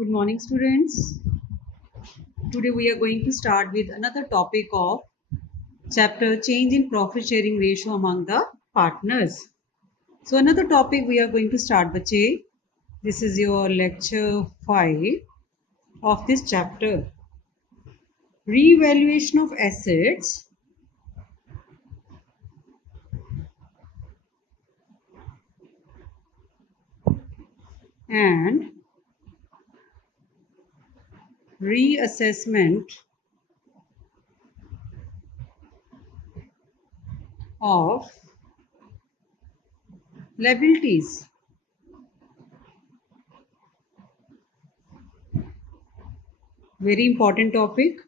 Good morning, students. Today we are going to start with another topic of chapter change in profit sharing ratio among the partners. So another topic we are going to start, bache. This is your lecture 5 of this chapter. Revaluation of assets and reassessment of liabilities. Very important topic.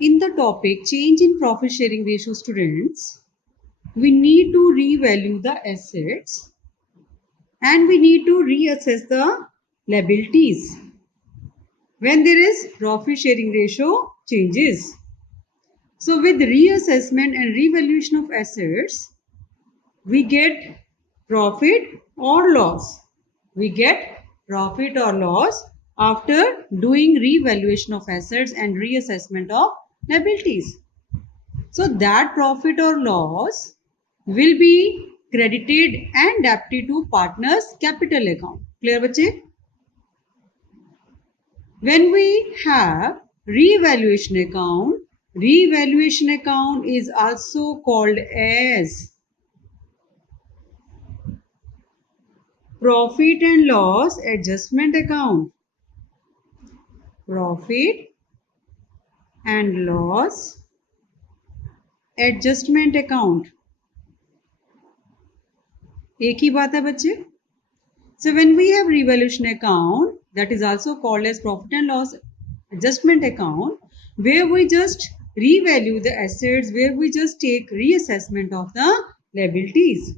In the topic change in profit sharing ratio, students, we need to revalue the assets and we need to reassess the liabilities when there is profit sharing ratio changes. So with reassessment and revaluation of assets, we get profit or loss. We get profit or loss after doing revaluation of assets and reassessment of liabilities. So that profit or loss will be credited and debited to partners capital account. Clear बच्चे? When we have revaluation account is also called as profit and loss adjustment account. Profit and loss adjustment account. एक ही बात है बच्चे. So when we have revaluation account, that is also called as profit and loss adjustment account, where we just revalue the assets, where we just take reassessment of the liabilities.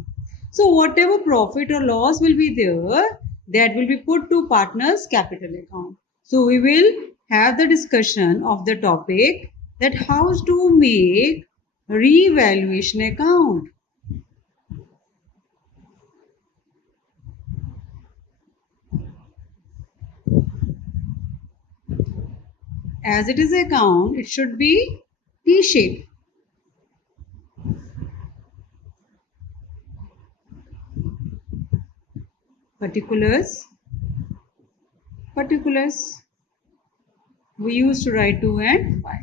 So whatever profit or loss will be there, that will be put to partners capital account. So we will have the discussion of the topic that how to make revaluation account. As it is account, it should be T-shaped. Particulars. We used to write 2 and 5.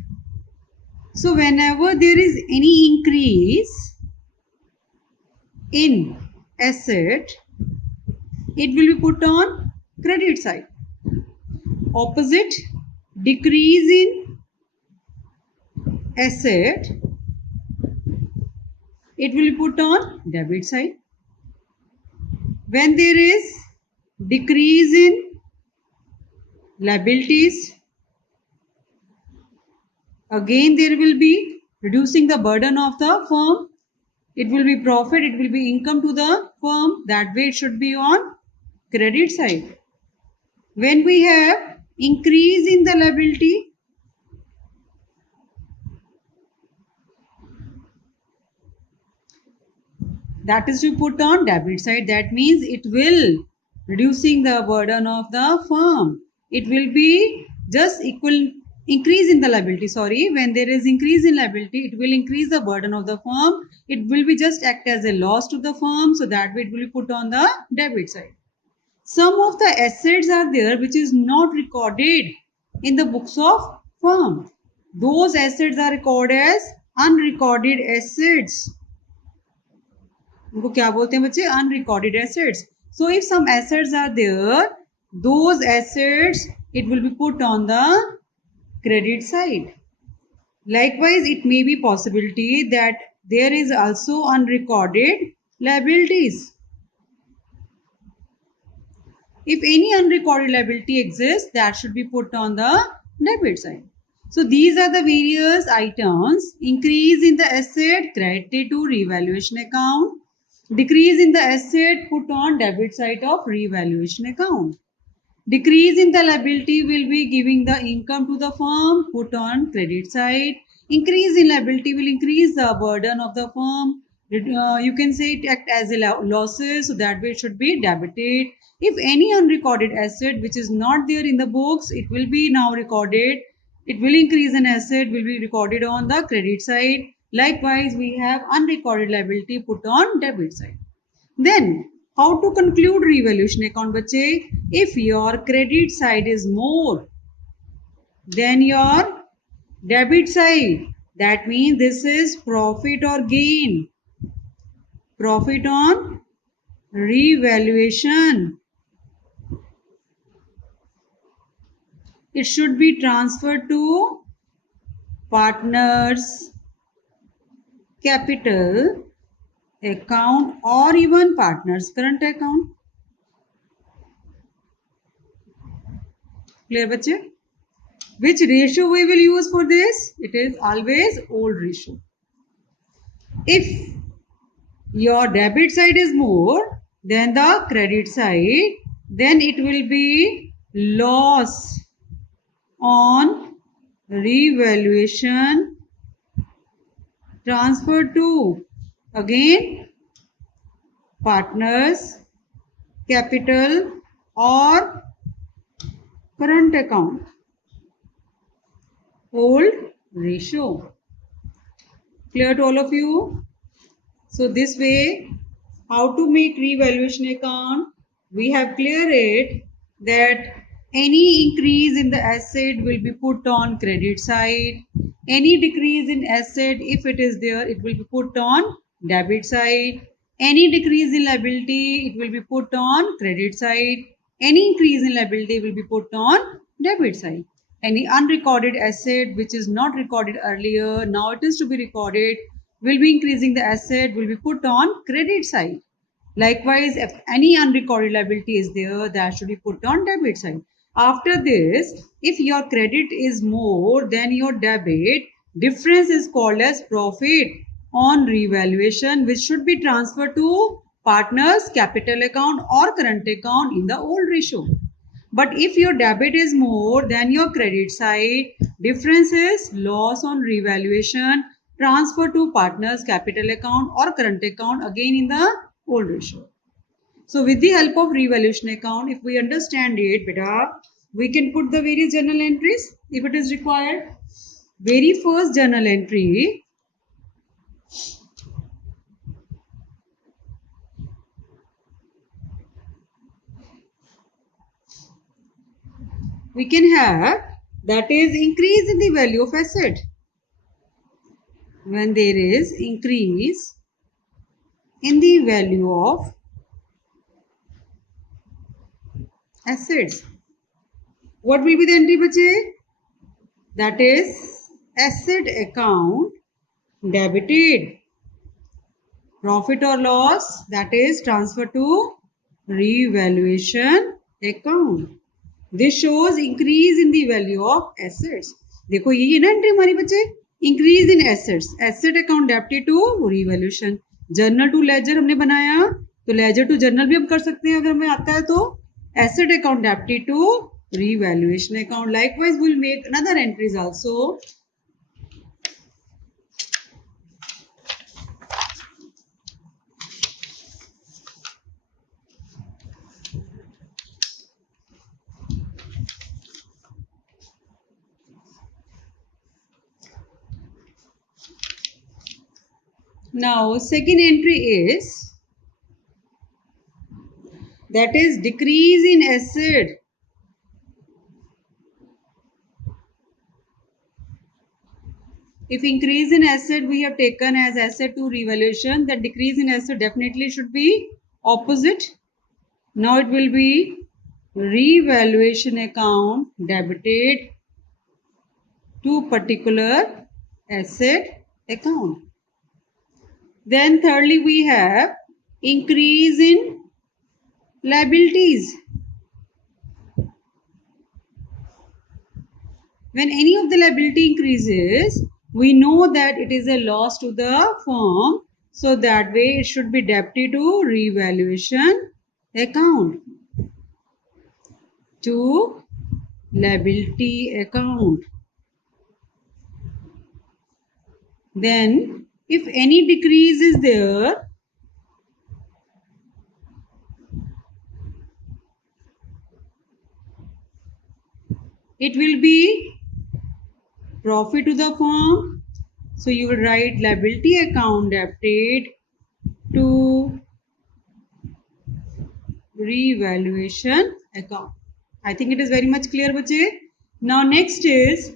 So whenever there is any increase in asset, it will be put on credit side. Opposite, decrease in asset, it will be put on debit side. When there is decrease in liabilities, again there will be reducing the burden of the firm. It will be profit, it will be income to the firm. That way it should be on credit side. When we have increase in the liability, that is to put on debit side. That means it will reducing the burden of the firm. It will be just equal increase in the liability. Sorry, when there is increase in liability, it will increase the burden of the firm. It will be just act as a loss to the firm. So that way it will be put on the debit side. Some of the assets are there which is not recorded in the books of firm. Those assets are recorded as unrecorded assets. उनको क्या बोलते हैं बच्चे? Unrecorded assets. So if some assets are there, those assets it will be put on the credit side. Likewise, it may be possibility that there is also unrecorded liabilities. If any unrecorded liability exists, that should be put on the debit side. So these are the various items. Increase in the asset, credited to revaluation account. Decrease in the asset, put on debit side of revaluation account. Decrease in the liability will be giving the income to the firm, put on credit side. Increase in liability will increase the burden of the firm, You can say it act as a losses, so that way it should be debited. If any unrecorded asset which is not there in the books, it will be now recorded. It will increase an asset, will be recorded on the credit side. Likewise, we have unrecorded liability put on debit side. Then, how to conclude revaluation account, bache? If your credit side is more than your debit side, that means this is profit or gain. Profit on revaluation. It should be transferred to partners capital account or even partners current account. Clear bache? Which ratio we will use for this? It is always old ratio. If your debit side is more than the credit side, then it will be loss on revaluation transferred to again partners capital or current account. Old ratio. Clear to all of you? So this way, how to make revaluation account? We have cleared it that any increase in the asset will be put on credit side. Any decrease in asset, if it is there, it will be put on debit side. Any decrease in liability, it will be put on credit side. Any increase in liability will be put on debit side. Any unrecorded asset which is not recorded earlier, now it is to be recorded, will be increasing the asset, will be put on credit side. Likewise, if any unrecorded liability is there, that should be put on debit side. After this, if your credit is more than your debit, difference is called as profit on revaluation, which should be transferred to partners capital account or current account in the old ratio. But if your debit is more than your credit side, difference is loss on revaluation, transfer to partners capital account or current account again in the old ratio. So with the help of revaluation account, if we understand it better, we can put the various journal entries if it is required. Very first journal entry, we can have, that is increase in the value of asset. When there is increase in the value of assets, what will be the entry bache? That is asset account debited. Profit or loss, that is transfer to revaluation account. This shows increase in the value of assets. देखो ये ना entry हमारी बच्चे, increase in assets, asset account debited to revaluation. Journal to ledger हमने बनाया, तो laser to journal भी हम कर सकते हैं अगर हमें आता है तो. Asset account debited to revaluation account. Likewise, we will make another entries also. Now, second entry is, that is decrease in asset. If increase in asset we have taken as asset to revaluation, then decrease in asset definitely should be opposite. Now it will be revaluation account debited to particular asset account. Then thirdly we have increase in liabilities. When any of the liability increases, we know that it is a loss to the firm. So that way it should be debited to revaluation account. To liability account. Then if any decrease is there, it will be profit to the firm. So you will write liability account debited to revaluation account. I think it is very much clear, bache. Now next is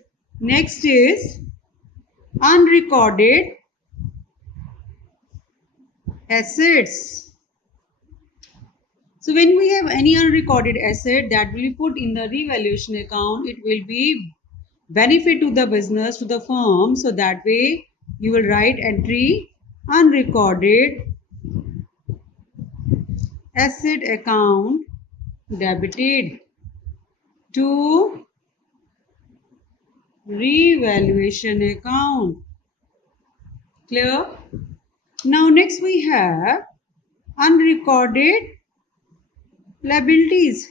unrecorded assets. So when we have any unrecorded asset that will be put in the revaluation account, it will be benefit to the business, to the firm. So that way you will write entry unrecorded asset account debited to revaluation account. Clear? Now next we have unrecorded liabilities.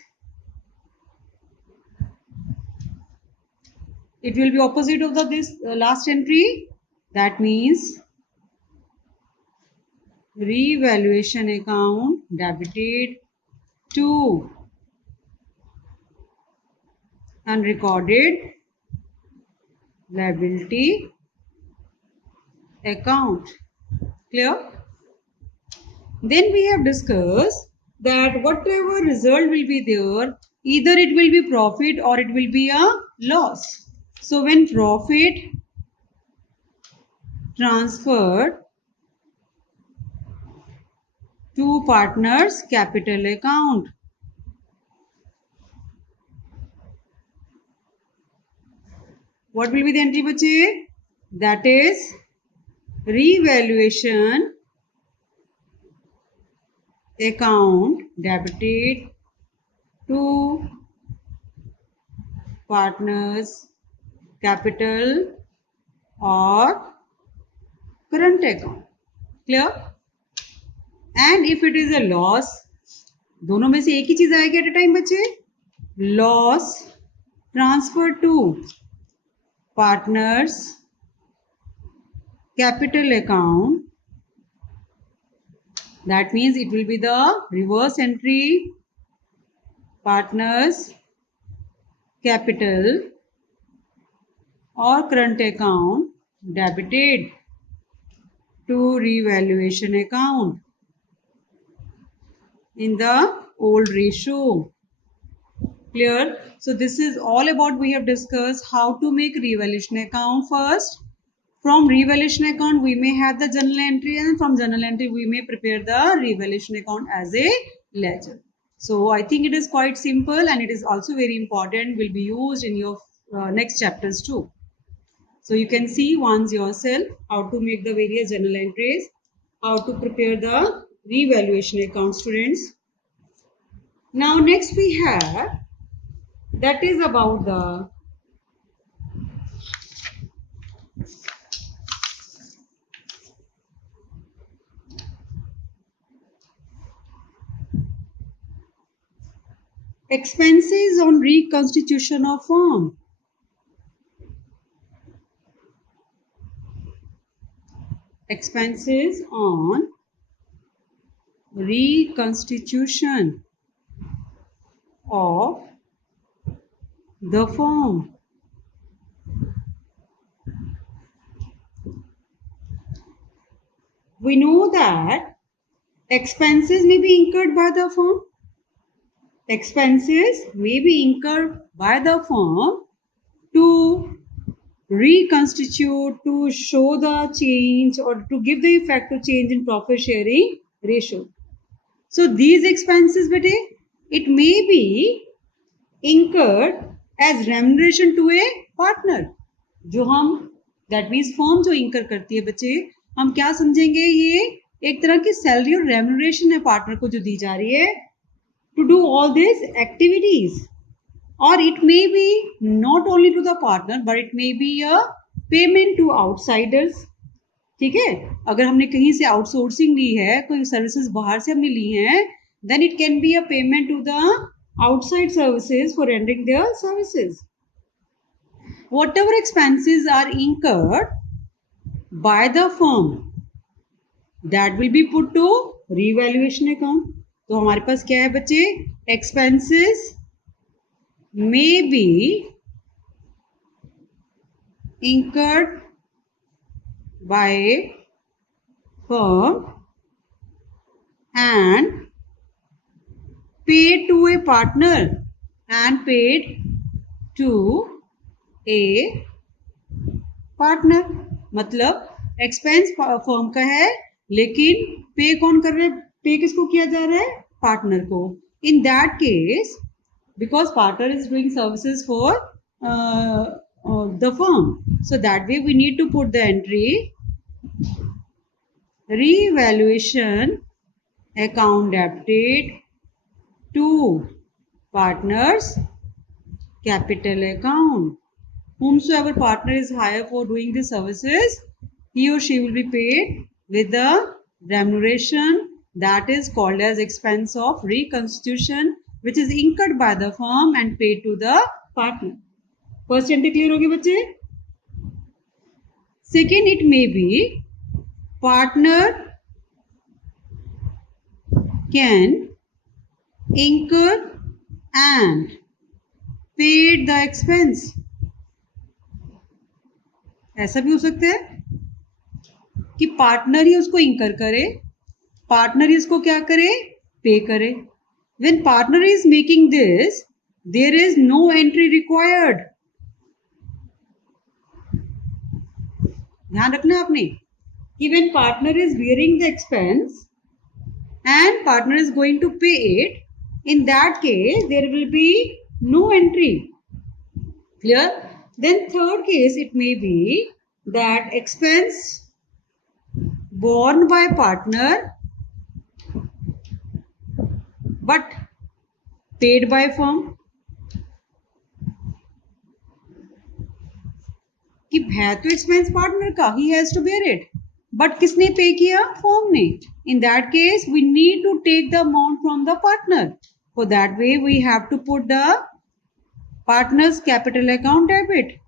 It will be opposite of this last entry. That means revaluation account debited to unrecorded liability account. Clear? Then we have discussed that whatever result will be there, either it will be profit or it will be a loss. So when profit transferred to partners capital account, what will be the entry, bache? That is revaluation account debited to partners capital or current account. Clear? And if it is a loss, दोनों में से एक ही चीज आएगी at a time बच्चे. Loss transferred to partners capital account, that means it will be the reverse entry, partners capital or current account debited to revaluation account in the old ratio. Clear? So this is all about, we have discussed how to make revaluation account. First, from revaluation account we may have the journal entry, and from journal entry we may prepare the revaluation account as a ledger. So I think it is quite simple, and it is also very important, will be used in your next chapters too. So you can see once yourself how to make the various journal entries, how to prepare the revaluation account, students. Now next we have, that is about the expenses on reconstitution of firm. Expenses on reconstitution of the firm. We know that expenses may be incurred by the firm. Expenses may be incurred by the firm to reconstitute, to show the change or to give the effect to change in profit sharing ratio. So these expenses, bete, it may be incurred as remuneration to a partner. जो हम that means firm जो incur करती है बच्चे, हम क्या समझेंगे, ये एक तरह की सैलरी और रेम्यूनरेशन है पार्टनर को जो दी जा रही है to do all these activities. Or it may be not only to the partner but it may be a payment to outsiders. ठीक है, अगर हमने कहीं से आउटसोर्सिंग ली है, कोई सर्विसेज बाहर से हमने ली हैं, then it can be a payment to the outside services for rendering their services. Whatever expenses are incurred by the firm that will be put to revaluation account. तो हमारे पास क्या है बच्चे, expenses may be incurred by firm and paid to a partner and paid to a partner। मतलब expense firm का है लेकिन पे कौन कर रहे हैं, पे किसको किया जा रहा है, पार्टनर को। इन that case because partner is doing services for the firm, so that way we need to put the entry revaluation account debited to partners capital account। Whomsoever partner is hired for doing the services, he or she will be paid with the remuneration that is called as expense of reconstitution, which is incurred by the firm and paid to the partner। First entry clear होगी बच्चे। Second, it may be partner can incur and paid the expense। ऐसा भी हो सकता है कि partner ही उसको इंकर करे, पार्टनर ही उसको क्या करे, पे करे। When partner is making this, there is no entry required. ध्यान रखना आपने कि when partner is bearing the expense and partner is going to pay it, in that case there will be no entry। Clear? Then third case, it may be that expense borne by partner but paid by firm। कि है तो expense partner का, he has to bear it, but किसने pay किया, firm ने। In that case we need to take the amount from the partner. For that way we have to put the partner's capital account debit.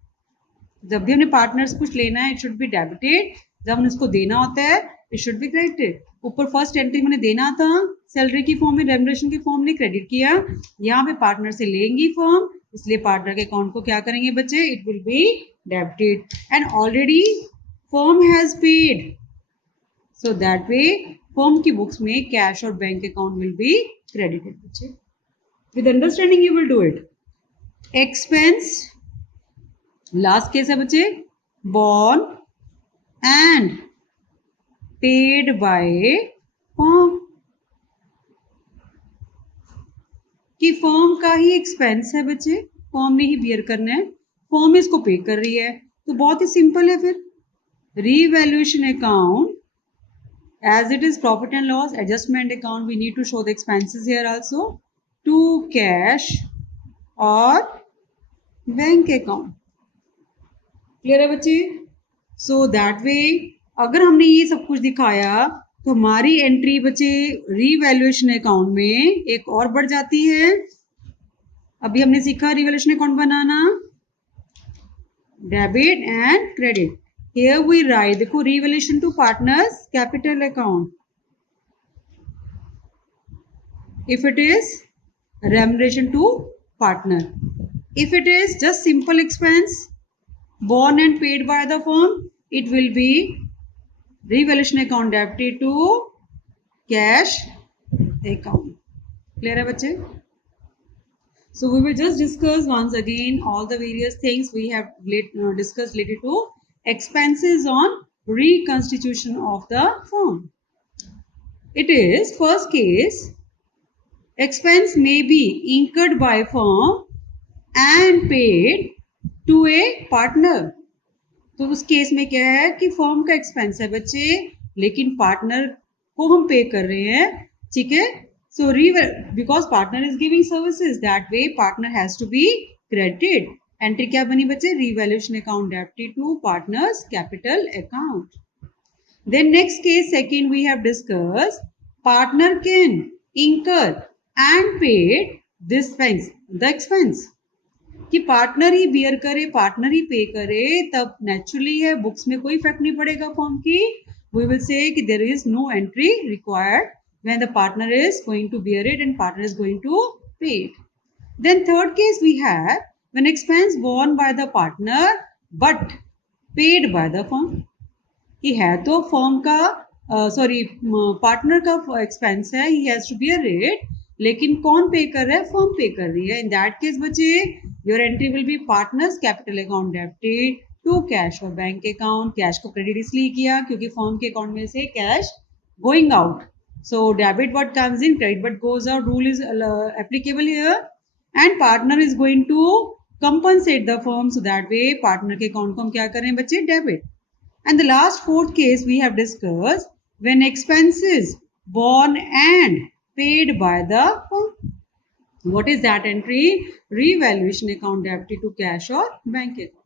जब भी हमने partners कुछ लेना है, it should be debited. जब हमने उसको देना होता है, इट शुड बी क्रेडिटेड। ऊपर फर्स्ट एंट्री मैंने देना था सैलरी की फॉर्म में, रेम्युनरेशन की फॉर्म ने क्रेडिट किया। यहाँ पे पार्टनर से लेंगी फॉर्म, इसलिए पार्टनर के अकाउंट को क्या करेंगे बच्चे, it will be debited and already firm has paid. So that way firm की बुक्स में कैश और bank account will be credited बच्चे। With understanding you will do it. Expense, last case है बच्चे, borne and paid by firm. कि firm का ही expense है बच्चे, फर्म ने ही बियर करना है, फर्म इसको पे कर रही है, तो बहुत ही सिंपल है। फिर revaluation account, as it is profit and loss adjustment account, we need to show the expenses here also to cash or bank account। Clear है बच्चे? सो दैट वे अगर हमने ये सब कुछ दिखाया तो हमारी एंट्री बच्चे रीवैल्यूएशन अकाउंट में एक और बढ़ जाती है। अभी हमने सीखा revaluation account banana, debit and credit. Here we write, देखो, revaluation to partners capital account if it is remuneration to partner। If it is just simple expense borne and paid by the firm, it will be revaluation account debited to cash account। Clear है बच्चे? So we will just discuss once again all the various things we have discussed related to expenses on reconstitution of the firm। It is first case, expense may be incurred by firm and paid to a partner। तो उस case में क्या है कि firm का expense है बच्चे, लेकिन पार्टनर को हम पे कर रहे हैं। ठीक है, so because partner is giving services, that way partner has to be credited. Entry क्या बनी बच्चे, revaluation account debited to partners capital account. Then next case second we have discuss, partner can incur and paid this the expense. कि partner ही bear करे, partner ही pay करे, तब naturally है बुक्स में कोई इफेक्ट नहीं पड़ेगा फॉर्म की, we will say that there is no entry required when the partner is going to bear it and partner is going to pay it. Then third case we have when expense borne by the partner but paid by the firm. कि है तो firm का sorry partner का expense है, he has to bear it, लेकिन कौन पे कर रहा है? फर्म पे कर रही है. इन दैट केस बच्चे your entry will be partner's capital account debited to cash और बैंक अकाउंट. कैश को क्रेडिट इसलिए किया क्योंकि फर्म के अकाउंट में से cash going out. So debit what comes in, credit what goes out. Rule is applicable here, and partner is going to compensate the firm, so that way partner के account को हम क्या करें बच्चे? Debit. And the last fourth case we have discussed when expenses borne and paid by the firm. What is that entry? Revaluation account debited to cash or bank account.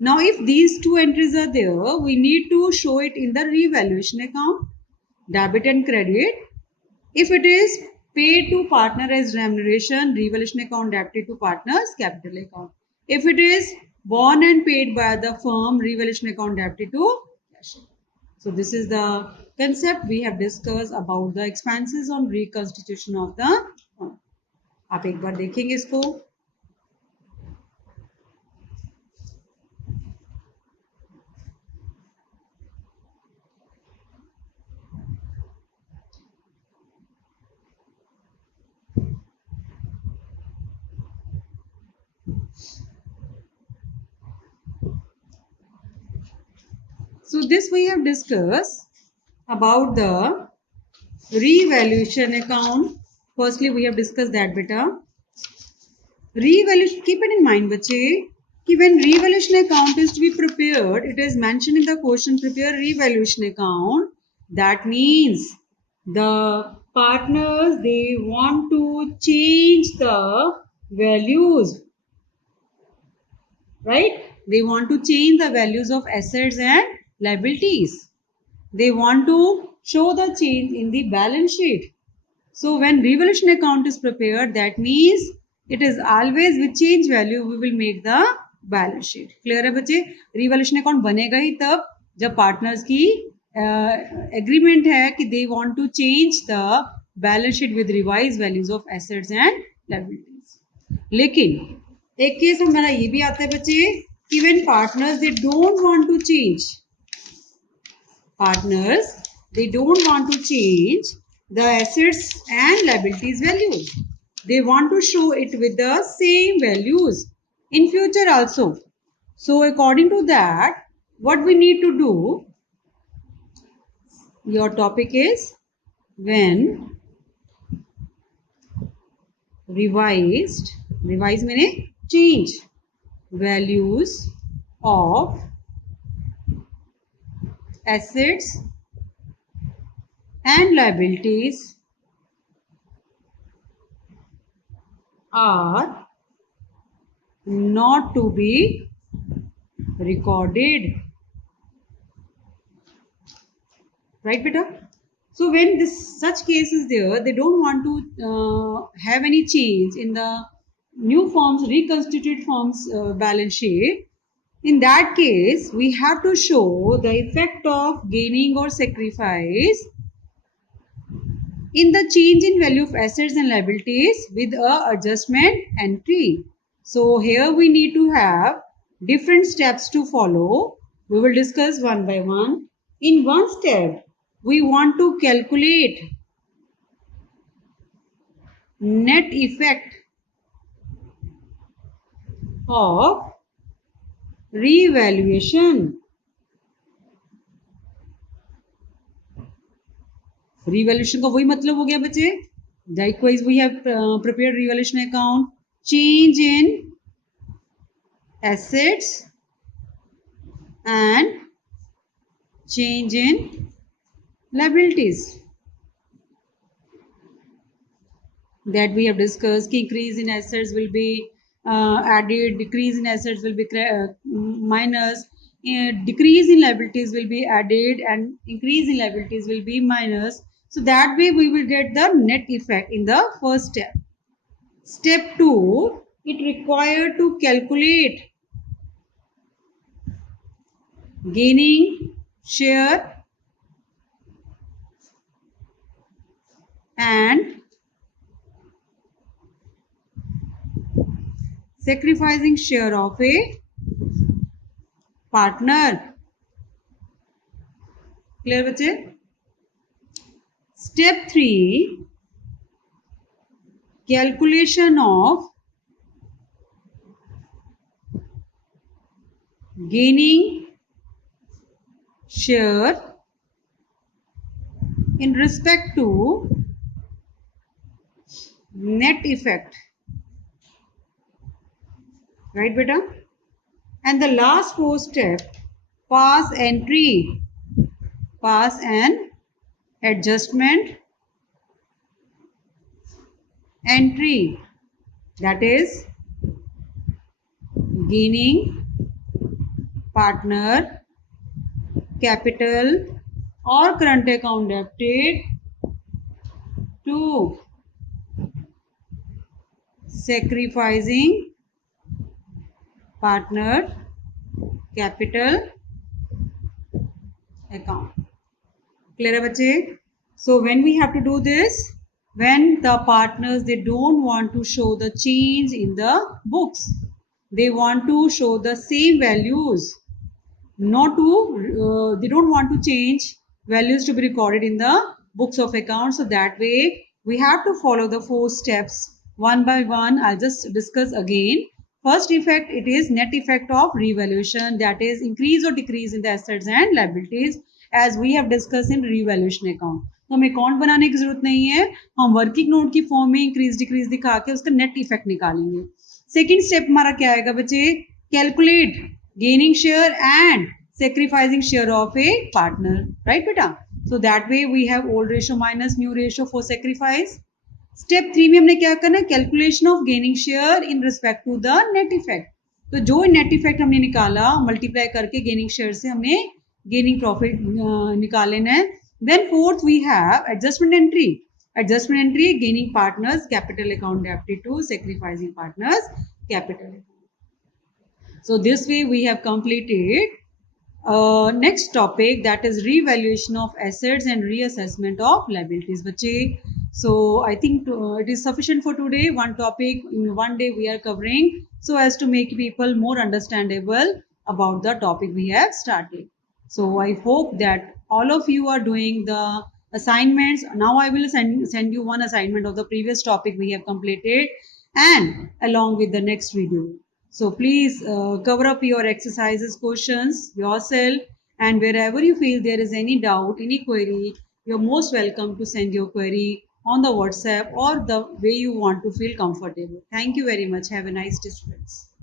Now if these two entries are there, we need to show it in the revaluation account, debit and credit. If it is paid to partner as remuneration, revaluation account debited to partner's capital account. If it is borne and paid by the firm, revaluation account debited to cash. So this is the concept we have discussed about the expenses on reconstitution of the firm. आप एक बार देखेंगे इसको. So this we have discussed about the revaluation account. Firstly, we have discussed that beta. Revaluation, keep it in mind, bache, कि when revaluation account is to be prepared, it is mentioned in the question, prepare revaluation account. That means the partners, they want to change the values, right? They want to change the values of assets and liabilities. They want to show the change in the balance sheet. So when revaluation account is prepared, that means it is always with change value we will make the balance sheet. Clear है बच्चे? Revaluation account बनेगा ही तब जब partners की agreement है कि they want to change the balance sheet with revised values of assets and liabilities. लेकिन एक केस हमारा ये भी आता है बच्चे कि when partners they don't want to change, partners they don't want to change the assets and liabilities values. They want to show it with the same values in future also. So according to that, what we need to do, your topic is when revised meaning change values of assets and liabilities are not to be recorded. Right, beta? So when this such case is there, they don't want to have any change in the new forms, reconstituted forms balance sheet. In that case, we have to show the effect of gaining or sacrifice in the change in value of assets and liabilities with a adjustment entry. So here we need to have different steps to follow. We will discuss one by one. In one step, we want to calculate net effect of revaluation. Revaluation का वही मतलब हो गया बच्चे. Likewise, we have prepared revaluation account. Change in assets and change in liabilities. That we have discussed. Increase in assets will be added, decrease in assets will be minus, decrease in liabilities will be added, and increase in liabilities will be minus. So that way we will get the net effect in the first step. Step 2, it required to calculate gaining share and sacrificing share of a partner. Clear बच्चे? Step 3, calculation of gaining share in respect to net effect. Right beta? And the last 4 step, pass entry, pass an adjustment entry, that is gaining partner capital or current account debited to sacrificing partner capital account. Clear है बच्चे? So when we have to do this, when the partners, they don't want to show the change in the books, they want to show the same values, not to they don't want to change values to be recorded in the books of accounts. So that way we have to follow the 4 steps one by one. I'll just discuss again. First effect, it is net effect of revaluation, that is increase or decrease in the assets and liabilities, as we have discussed in revaluation account. तो हमें account बनाने की जरूरत नहीं है, हम working note की form में इंक्रीज डिक्रीज दिखा के उसका नेट इफेक्ट निकालेंगे. सेकेंड स्टेप हमारा क्या आएगा बच्चे? Calculate gaining share and sacrificing share of a partner, right beta? So that way we have old ratio minus new ratio for sacrifice. Step 3 में हमने क्या करना है? Calculation of gaining share in respect to the net effect. तो जो net effect हमने निकाला multiply करके gaining share से हमने gaining profit निकाल लेना है. Then fourth we have adjustment entry. Adjustment entry, gaining partners capital account debited to sacrificing partners capital account. So this way we have completed next topic, that is revaluation of assets and reassessment of liabilities. Bache, so I think it is sufficient for today. One topic in one day we are covering, so as to make people more understandable about the topic we have started. So I hope that all of you are doing the assignments. Now I will send you one assignment of the previous topic we have completed, and along with the next video. So please cover up your exercises, questions yourself, and wherever you feel there is any doubt, any query, you're most welcome to send your query on the WhatsApp or the way you want to feel comfortable. Thank you very much. Have a nice day, students.